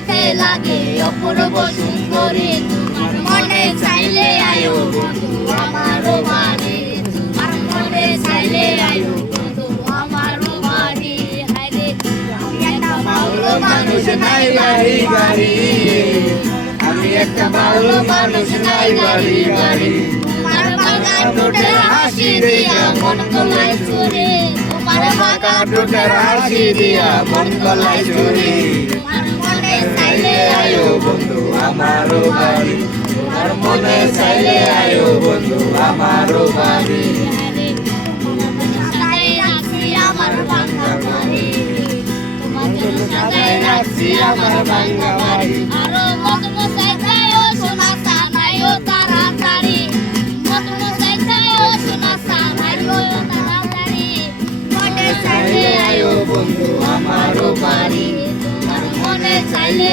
দেখিতে লাগে অপূর্ব সুন্দরী, তোমার মনে চাইলে আয়ো বন্ধু আমার বাড়ি, তোমার মনে চাইলে আয়ো বন্ধু আমার বাড়ি। হায়রে আমি একটা ভালো মানুষ নাই বাড়ি গাড়ি, আমি একটা ভালো মানুষ নাই বাড়ি গাড়ি। তোমার বাঁকা ঠোঁটের হাসি দিয়া মন গলায় চুরি, তোমার বাঁকা ঠোঁটের হাসি দিয়া মন গলায় চুরি। তোমার মনে চাইলে আয়ো বন্ধু আমার বাড়ি, তোমার মনে চাইলে আয়ো বন্ধু আমার বাড়ি। সাজাই রাখছি আমার ভাঙা বাড়ি, তোমার জন্য সাজাই রাখছি আমার ভাঙা বাড়ি। আরো মত মশাই যাইও সোনা সানাইও তাড়াতাড়ি, মত মশাই যাইও সোনা সানাইও তাড়াতাড়ি। মনে চাইলে আয়ো বন্ধু আমার বাড়ি, তোমার মনে চাইলে